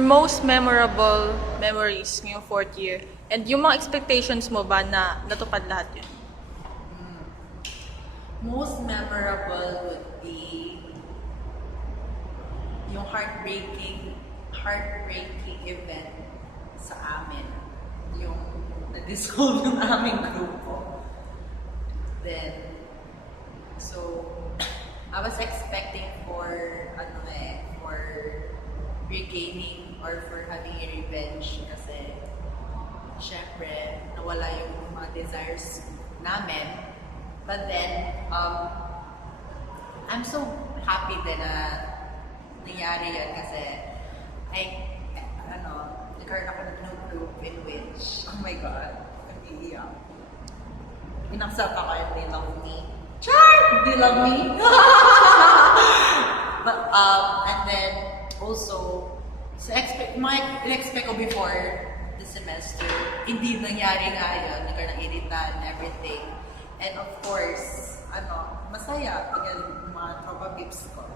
Most memorable memories ngayong fourth year? And yung mga expectations mo ba na natupad lahat yun? Most memorable would be yung heartbreaking event sa amin. Yung na-dissolve yung aming grupo. Then, so, I was expecting for regaining or for having a revenge kasi syempre nawala yung mga desires namin. But then, I'm so happy din na nangyari yan kasi nagkaroon ako ng new group in which, oh my God, nag-iiyak. Inaccept ako and they love me. Char! They love me! But, and then, also, in-expect ko before the semester, hindi nangyari nga yun, nagkaroon ng irita and everything. And of course, masaya, pag yung mga tropa pips ko.